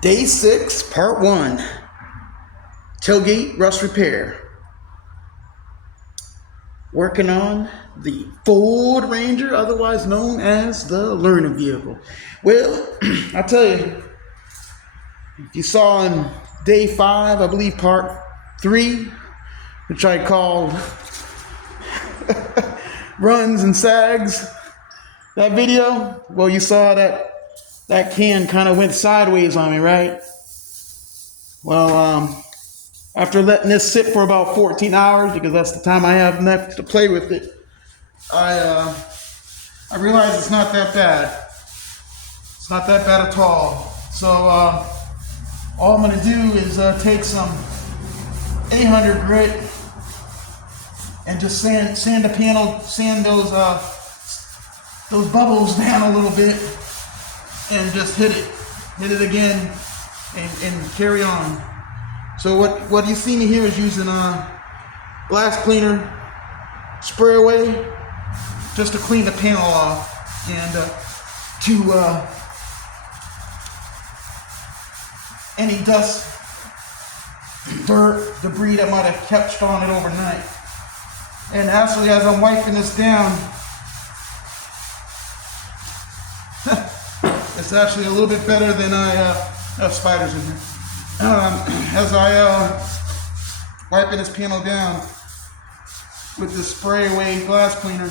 Day 6, part 1, tailgate rust repair. Working on the Ford Ranger, otherwise known as the learner vehicle. Well, I tell you, if you saw in day 5, I believe part 3, which I called runs and sags, that video, well, you saw that can kind of went sideways on me, right? Well, after letting this sit for about 14 hours, because that's the time I have left to play with it, I realized it's not that bad. It's not that bad at all. So all I'm gonna do is take some 800 grit and just sand the panel, sand those bubbles down a little bit, and just hit it again, and carry on. So what you see me here is using glass cleaner, spray away, just to clean the panel off, and to any dust, dirt, debris that might have catched on it overnight. And actually, as I'm wiping this down, it's actually a little bit better than I have spiders in here. As I wiping this panel down with the spray away glass cleaner,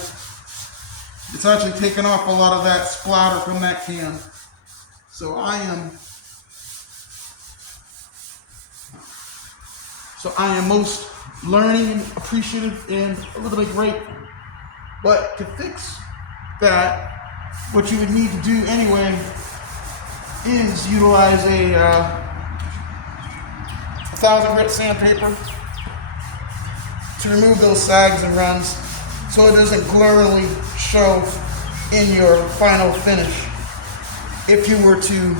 it's actually taking off a lot of that splatter from that can. So I am most learning and appreciative and a little bit grateful. But to fix that, what you would need to do anyway is utilize a 1000 grit sandpaper to remove those sags and runs, so it doesn't glaringly show in your final finish. If you were to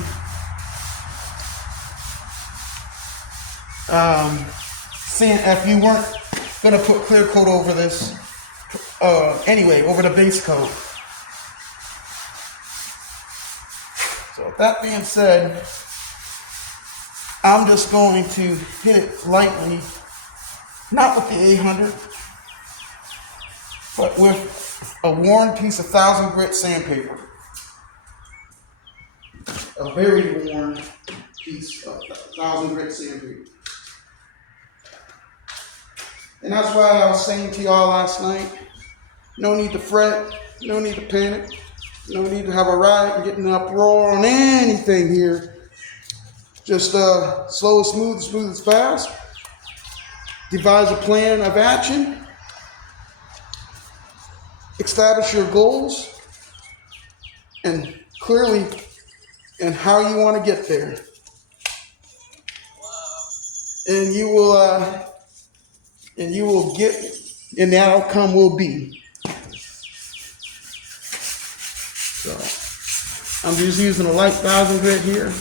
if you weren't going to put clear coat over this, anyway, over the base coat. So with that being said, I'm just going to hit it lightly, not with the 800, but with a worn piece of 1000 grit sandpaper. A very worn piece of 1000 grit sandpaper. And that's why I was saying to y'all last night, no need to fret, no need to panic, no need to have a riot and get an uproar on anything here. Just slow, smooth as fast. Devise a plan of action. Establish your goals and clearly and how you want to get there. And you will get, and the outcome will be. So I'm just using a light 1000 grit here.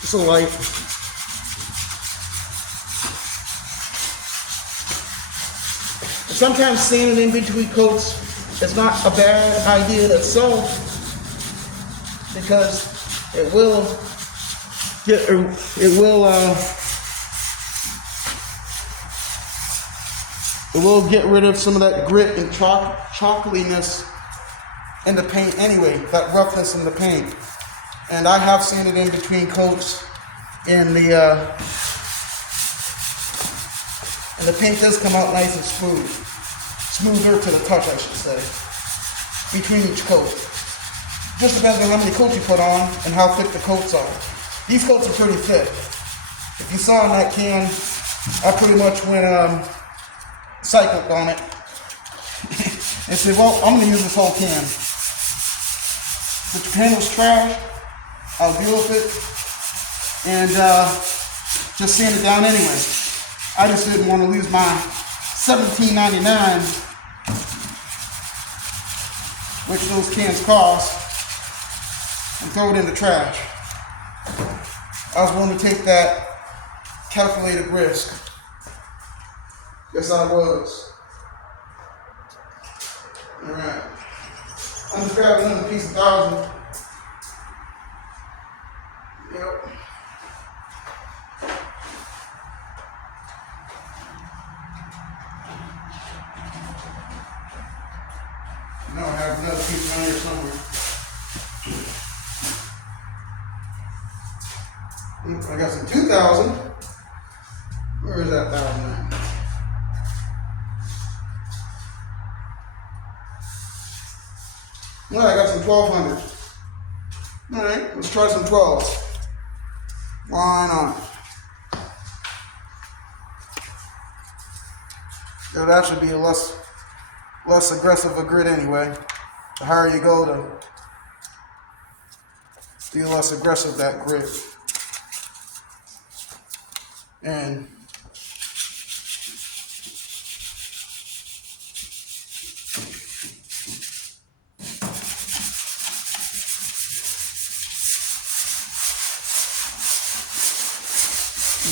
Just a light. Sometimes sanding in between coats is not a bad idea itself, because it will get rid of some of that grit and chocolateiness in the paint anyway, that roughness in the paint. And I have sanded in between coats, and the paint does come out nice and smooth. Smoother to the touch, I should say, between each coat. Just depends on how many coats you put on and how thick the coats are. These coats are pretty thick. If you saw in that can, I pretty much went cyclic on it. And said, well, I'm going to use this whole can. If the panel's trash, I'll deal with it and just sand it down anyway. I just didn't want to lose my $17.99, which those cans cost, and throw it in the trash. I was willing to take that calculated risk. Yes, I was. All right. I'm just grabbing another piece of 1000. Yep. No, I have another piece down here somewhere. I got some 2,000. Where is that 1,000 at? Well, I got some 1,200. All right, let's try some 12s. Why not? It would actually be a less aggressive a grit anyway. The higher you go, the less aggressive that grit. And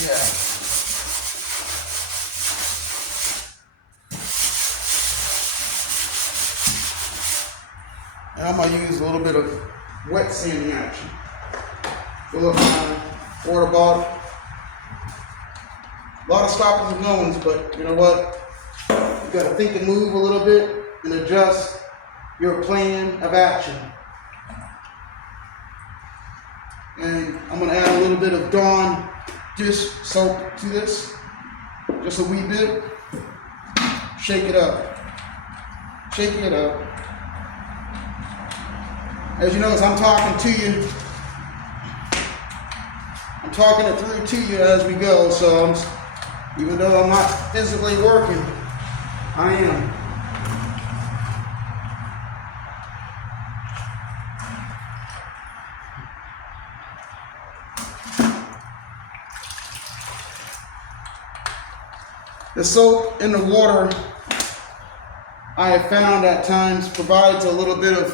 yeah. And I'm gonna use a little bit of wet sanding action. Fill up my water bottle. A lot of stoppers and goings, but you know what? You gotta think and move a little bit and adjust your plan of action. And I'm gonna add a little bit of Dawn dish soap to this, just a wee bit. Shake it up. Shaking it up. As you notice, I'm talking to you. I'm talking it through to you as we go, so even though I'm not physically working, I am. The soap in the water, I have found at times provides a little bit of,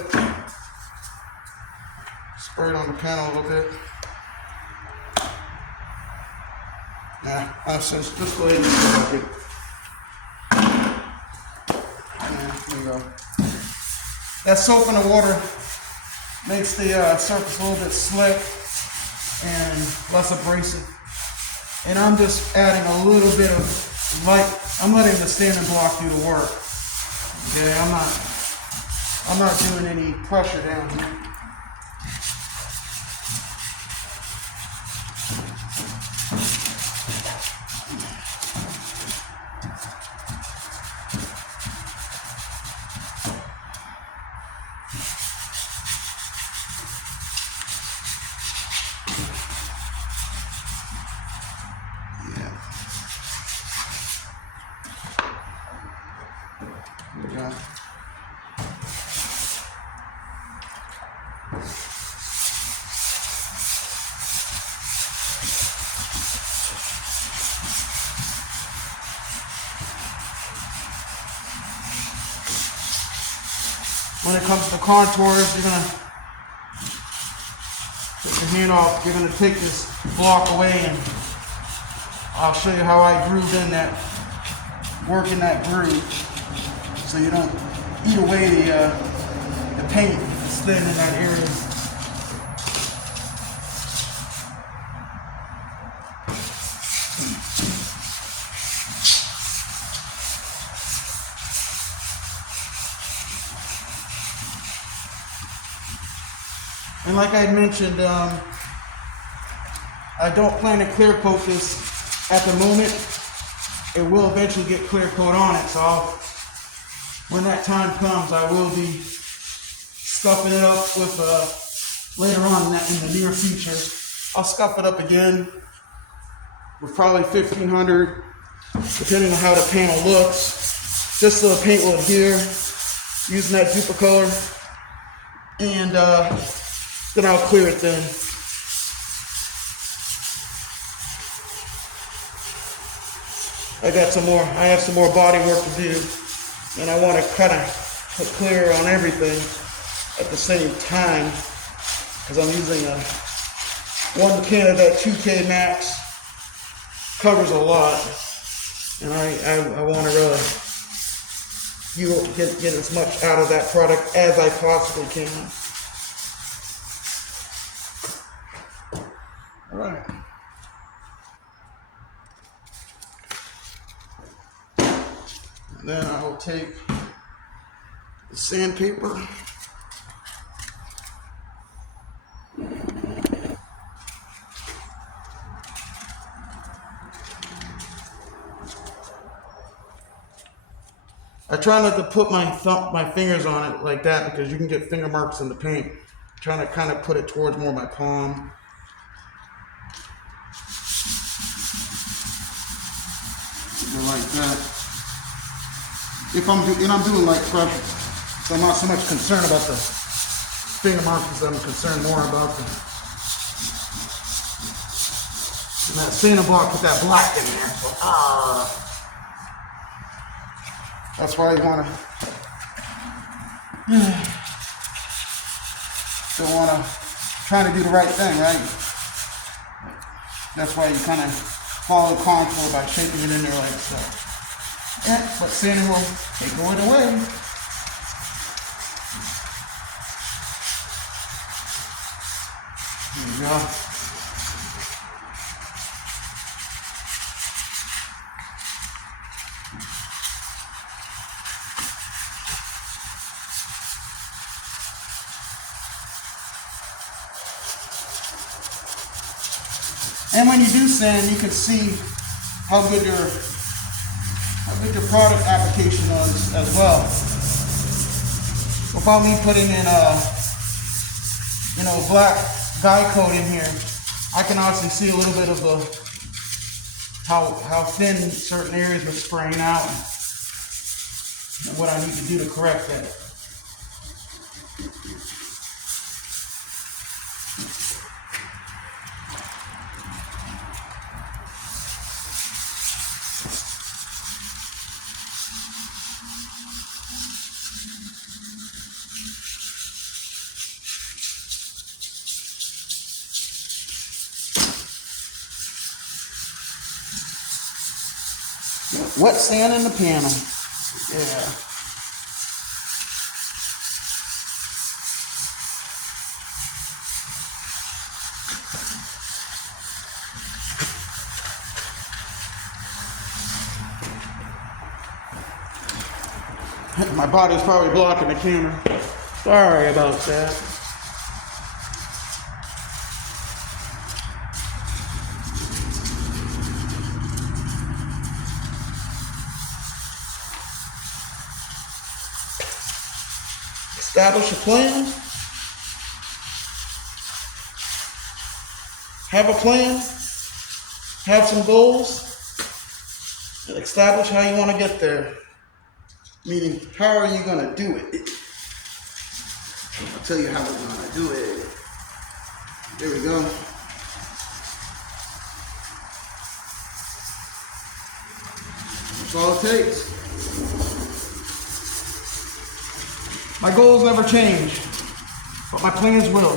spray it on the panel a little bit. Yeah, just go ahead and do it. Yeah, there you go. That soap in the water makes the surface a little bit slick and less abrasive. And I'm just adding a little bit of light. I'm letting the standing block do the work. Okay, I'm not doing any pressure down here. When it comes to contours, you're gonna put your hand off. You're gonna take this block away, and I'll show you how I groove in that, work in that groove, so you don't eat away the paint that's thin in that area. And like I had mentioned, I don't plan to clear coat this at the moment. It will eventually get clear coat on it, so when that time comes, I will be scuffing it up with, later on in the near future, I'll scuff it up again with probably 1500, depending on how the panel looks, just so the paint will adhere, using that Dupli-Color, and then I'll clear it then. I have some more body work to do, and I want to kind of put clear on everything at the same time, because I'm using a 1 can of that 2K Max. Covers a lot, and I want to really get as much out of that product as I possibly can. All right. And then I will take the sandpaper. I try not to put my fingers on it like that because you can get finger marks in the paint. I'm trying to kind of put it towards more my palm. Like that. If I'm doing like pressure, so I'm not so much concerned about the finger marks as I'm concerned more about the and that sanding block with that black in there. So, that's why you want to don't want to try to do the right thing, right? That's why you kind of follow the contour by shaping it in there like so. Yeah, but sanding will take it away. There you go. And when you do sand, you can see how good your product application is as well. Without me putting in black dye coat in here, I can obviously see a little bit of how thin certain areas are spraying out and what I need to do to correct that. Wet sand in the panel. Yeah. My body's probably blocking the camera. Sorry about that. Establish a plan. Have a plan. Have some goals. And establish how you want to get there. Meaning, how are you going to do it? I'll tell you how we're going to do it. There we go. That's all it takes. My goals never change, but my plans will.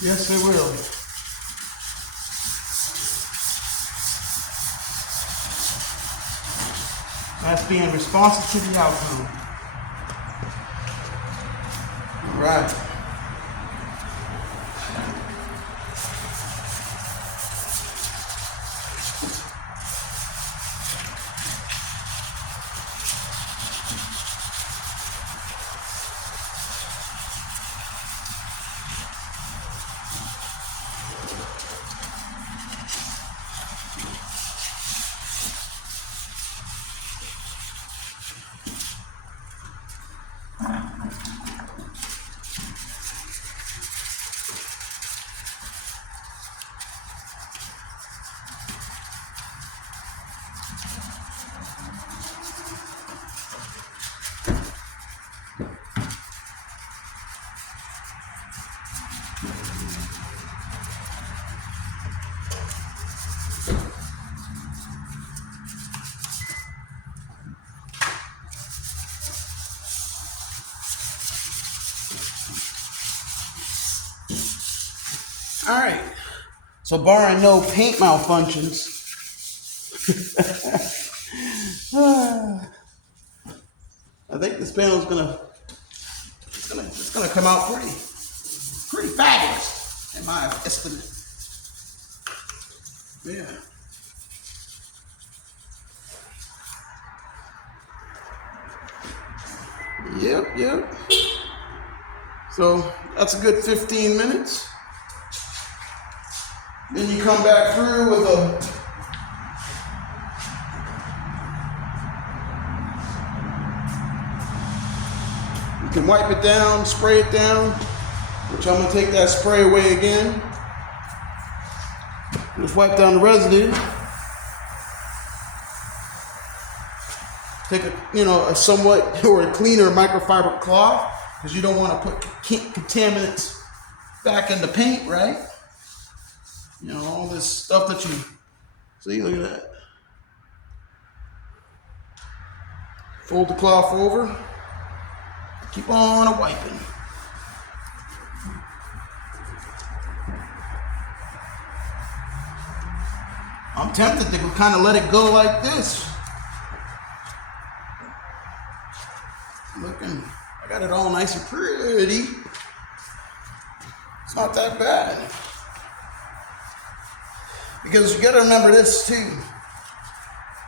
Yes, they will. That's being responsive to the outcome. All right. All right, so barring no paint malfunctions, I think this panel is it's gonna come out pretty fabulous in my estimate. Yeah. Yep. So that's a good 15 minutes. Then you come back through with you can wipe it down, spray it down, which I'm gonna take that spray away again. Just wipe down the residue. Take a somewhat or a cleaner microfiber cloth, because you don't want to put contaminants back in the paint, right? All this stuff that you see. Look at that. Fold the cloth over. Keep on wiping. I'm tempted to kind of let it go like this. Looking, I got it all nice and pretty. It's not that bad. Because you gotta remember this too.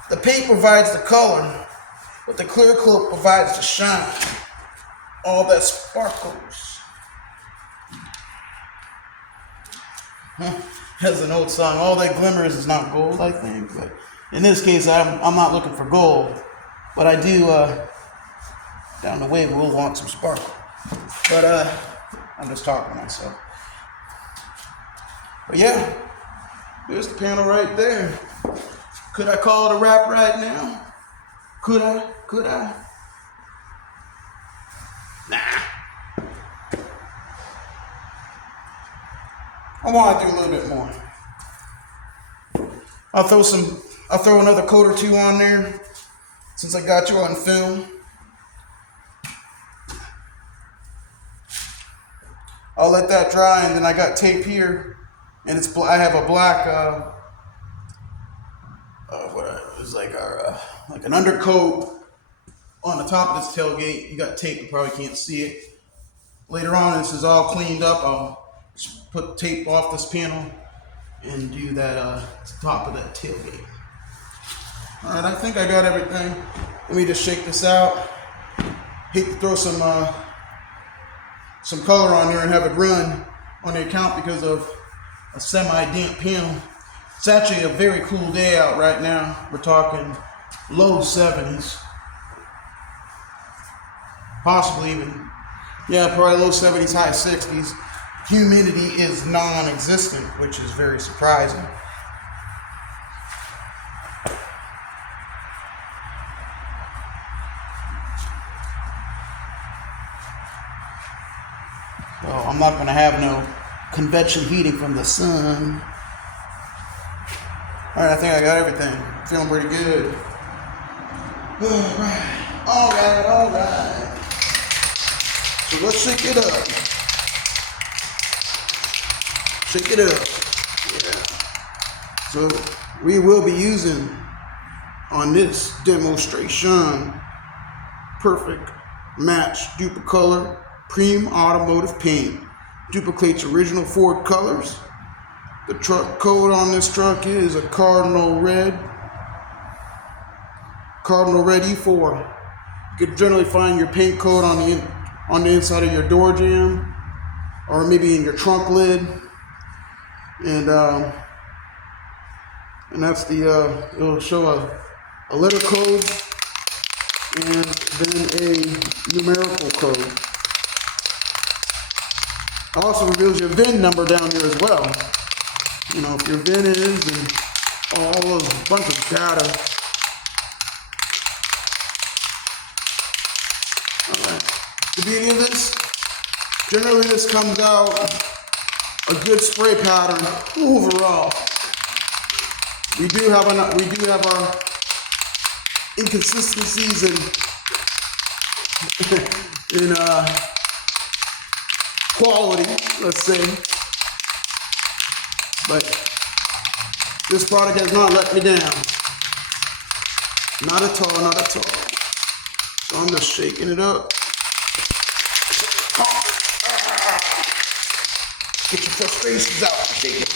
The paint provides the color, but the clear coat provides the shine. All that sparkles. Has an old song, all that glimmers is not gold, I think. But in this case, I'm not looking for gold. But I do, down the way, we'll want some sparkle. But I'm just talking to myself. But yeah, there's the panel right there. Could I call it a wrap right now? Could I? Nah. I want to do a little bit more. I'll throw another coat or two on there, since I got you on film. I'll let that dry, and then I got tape here, and I have a black, like an undercoat on the top of this tailgate. You got tape, you probably can't see it. Later on, this is all cleaned up, I'll put tape off this panel and do that top of that tailgate. All right, I think I got everything. Let me just shake this out. Hate to throw some color on there and have it run on the account because of a semi-damp panel. It's actually a very cool day out right now. We're talking low 70s. Possibly even, probably low 70s, high 60s. Humidity is non-existent, which is very surprising. So I'm not going to have no convection heating from the sun. All right, I think I got everything. Feeling pretty good. All right. So let's shake it up. Yeah. So we will be using on this demonstration perfect match Dupli-Color Premium Automotive Paint. Duplicates original Ford colors. The truck code on this truck is a Cardinal Red E4. You could generally find your paint code on the inside of your door jamb, or maybe in your trunk lid. And that's it'll show a letter code and then a numerical code. It also reveals your VIN number down here as well. If your VIN is and all those bunch of data. Alright. The beauty of this, generally this comes out a good spray pattern overall. We do have our inconsistencies in quality, let's say. But this product has not let me down. Not at all. So I'm just shaking it up. Get your frustrations out, shake it.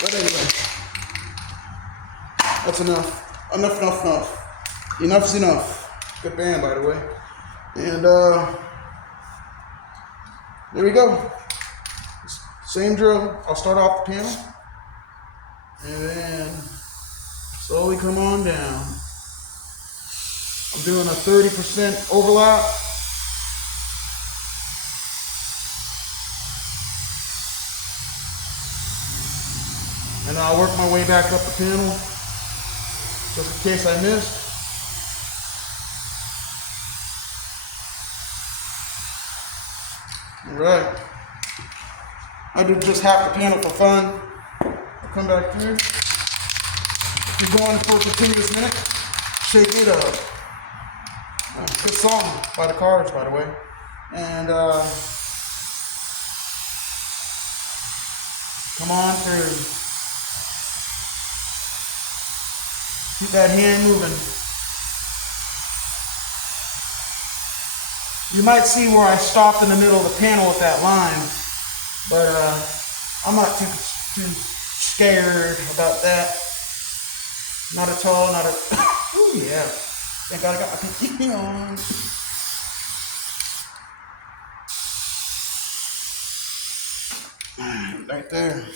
But anyway, That's enough. Enough. Enough's enough. Good band, by the way. And there we go. Same drill. I'll start off the panel. And then slowly come on down. I'm doing a 30% overlap. And I'll work my way back up the panel, just in case I missed. All right. I did just half the panel for fun. I'll come back through. If you're going for a continuous minute, shake it up. Good song by the Cars, by the way. And come on through. Keep that hand moving. You might see where I stopped in the middle of the panel with that line, but I'm not too scared about that. Not at all, not at oh yeah. Thank God I got my pinky on. Right there.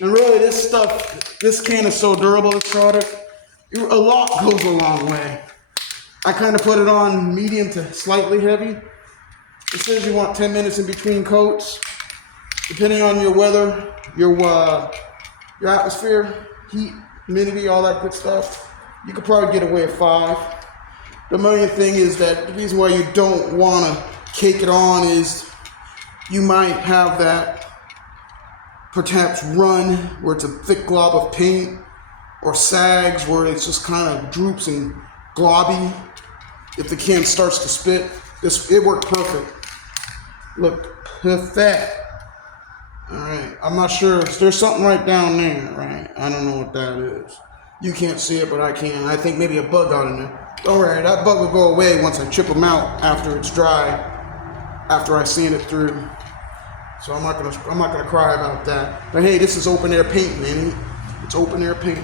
And really, this stuff, this can is so durable, this product. A lot goes a long way. I kind of put it on medium to slightly heavy. It says you want 10 minutes in between coats. Depending on your weather, your atmosphere, heat, humidity, all that good stuff, you could probably get away with 5. The main thing is that the reason why you don't want to cake it on is you might have that perhaps run where it's a thick glob of paint, or sags where it's just kind of droops and globby. If the can starts to spit, it worked perfect. Look perfect. All right, I'm not sure. There's something right down there, right? I don't know what that is. You can't see it, but I can. I think maybe a bug got in there. Don't worry, that bug will go away once I chip them out after it's dry, after I sand it through. So I'm not gonna cry about that. But hey, this is open air paint, man. It's open air paint.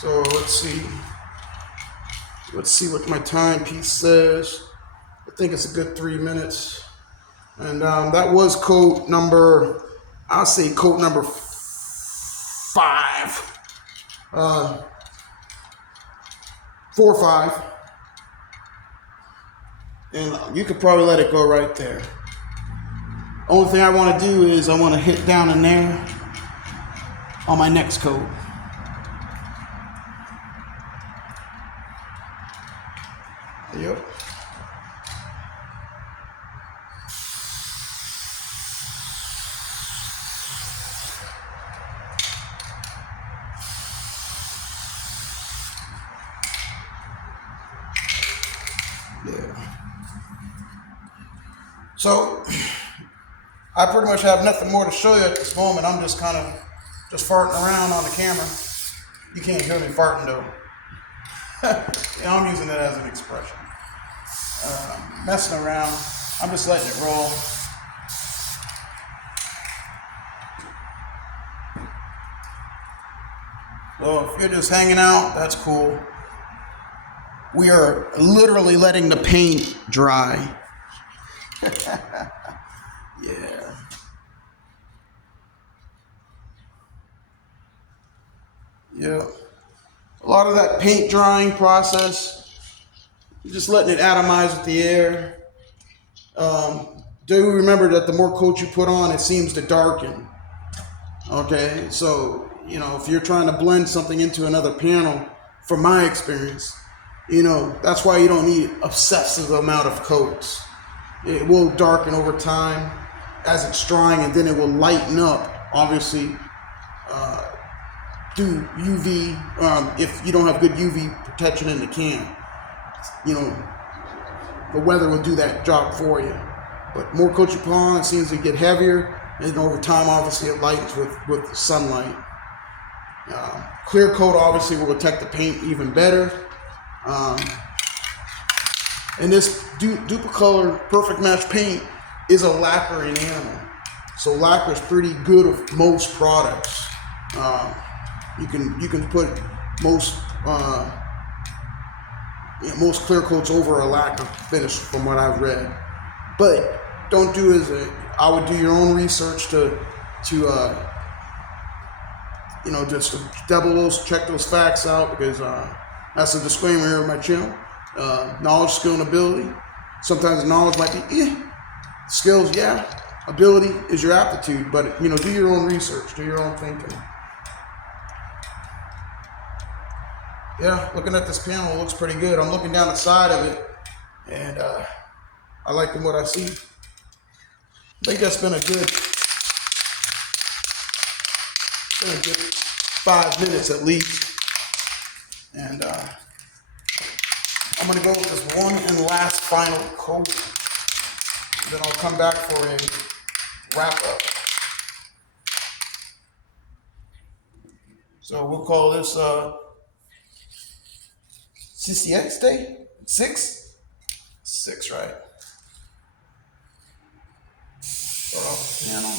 So let's see. Let's see what my timepiece says. I think it's a good 3 minutes. And that was coat number, I'll say coat number 5. 4 or 5. And you could probably let it go right there. Only thing I want to do is I want to hit down in there on my next coat. Yep. Yeah. So I pretty much have nothing more to show you at this moment. I'm just kind of just farting around on the camera. You can't hear me farting though. Yeah, I'm using it as an expression. Messing around. I'm just letting it roll. So if you're just hanging out, that's cool. We are literally letting the paint dry. Yeah. Yeah. A lot of that paint drying process, you're just letting it atomize with the air. Do remember that the more coat you put on, it seems to darken. Okay, so, you know, if you're trying to blend something into another panel, from my experience, you know, that's why you don't need obsessive amount of coats. It will darken over time as it's drying, and then it will lighten up, obviously, do UV, if you don't have good UV protection in the can. You know, the weather will do that job for you. But more coat you put on, it seems to get heavier, and over time, obviously, it lightens with the sunlight. Clear coat, obviously, will protect the paint even better. And this Dupli-Color Perfect Match paint is a lacquering animal. So lacquer is pretty good with most products. You can put most most clear coats over a lacquer finish from what I've read. But don't do as I would do your own research to just to check those facts out, because that's a disclaimer here on my channel. Knowledge, skill, and ability. Sometimes the knowledge might be skills, yeah. Ability is your aptitude, but do your own research, do your own thinking. Yeah, looking at this panel, it looks pretty good. I'm looking down the side of it, and I like what I see. I think that's been a good 5 minutes at least. And I'm going to go with this one and last final coat. Then I'll come back for a wrap up. So we'll call this 68th day? 6? 6, right? Start off the panel.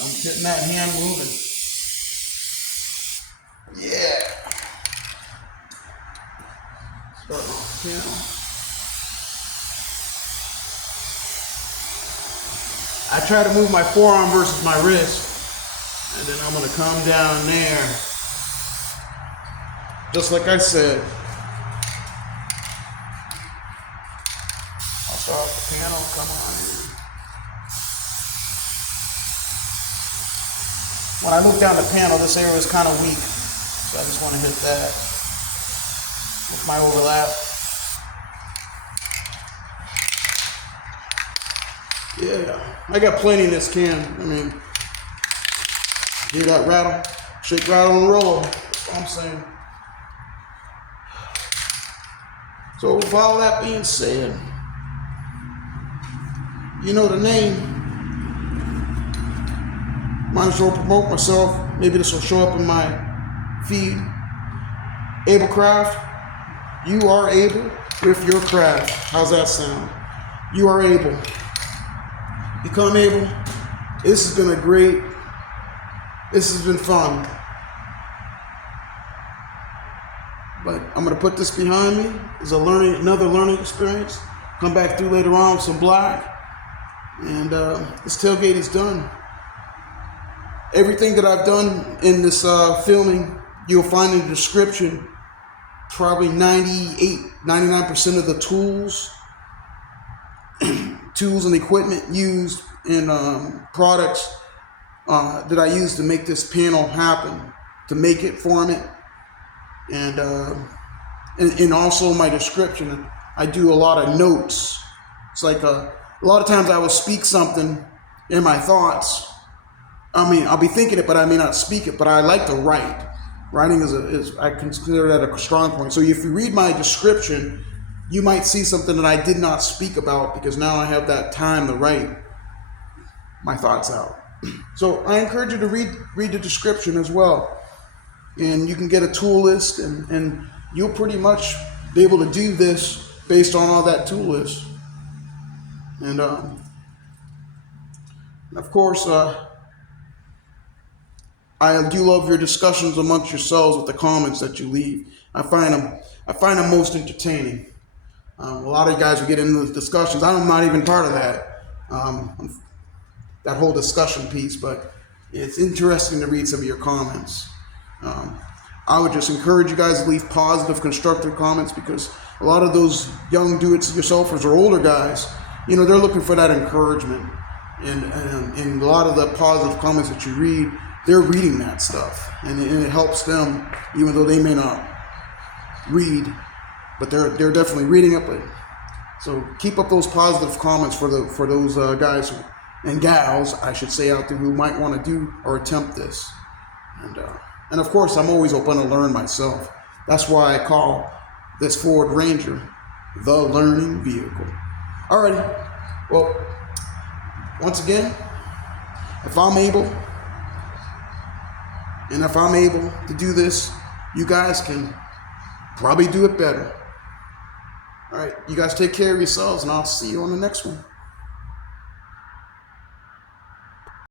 I'm getting that hand moving. Yeah. Start off the panel. I try to move my forearm versus my wrist, and then I'm going to come down there. Just like I said. I'll start off the panel, come on in. When I look down the panel, this area is kind of weak, so I just want to hit that with my overlap. Yeah, I got plenty in this can. I mean, hear that rattle? Shake, rattle, and roll. That's what I'm saying. So with all that being said, you know the name. Might as well promote myself. Maybe this will show up in my feed. Ablecraft. You are able with your craft. How's that sound? You are able. Become able. This has been this has been fun. But I'm going to put this behind me. It's another learning experience. Come back through later on with some black. And this tailgate is done. Everything that I've done in this filming, you'll find in the description. Probably 99% of the tools and equipment used in products that I use to make this panel happen, to make it, form it, and also my description. I do a lot of notes. It's like a lot of times I will speak something in my thoughts. I mean, I'll be thinking it, but I may not speak it, but I like to write. Writing is I consider that a strong point. So if you read my description, you might see something that I did not speak about, because now I have that time to write my thoughts out. So I encourage you to read the description as well. And you can get a tool list, and you'll pretty much be able to do this based on all that tool list. And of course, I do love your discussions amongst yourselves with the comments that you leave. I find them most entertaining. A lot of you guys will get into the discussions. I'm not even part of that whole discussion piece, but it's interesting to read some of your comments. I would just encourage you guys to leave positive, constructive comments, because a lot of those young do-it-yourselfers or older guys, they're looking for that encouragement. And a lot of the positive comments that you read, they're reading that stuff, and it helps them, even though they may not read, but they're definitely reading it. But so keep up those positive comments for those guys and gals, I should say, out there who might want to do or attempt this. And of course, I'm always open to learn myself. That's why I call this Ford Ranger the learning vehicle. Alrighty, well, once again, if I'm able to do this, you guys can probably do it better. All right, you guys take care of yourselves, and I'll see you on the next one.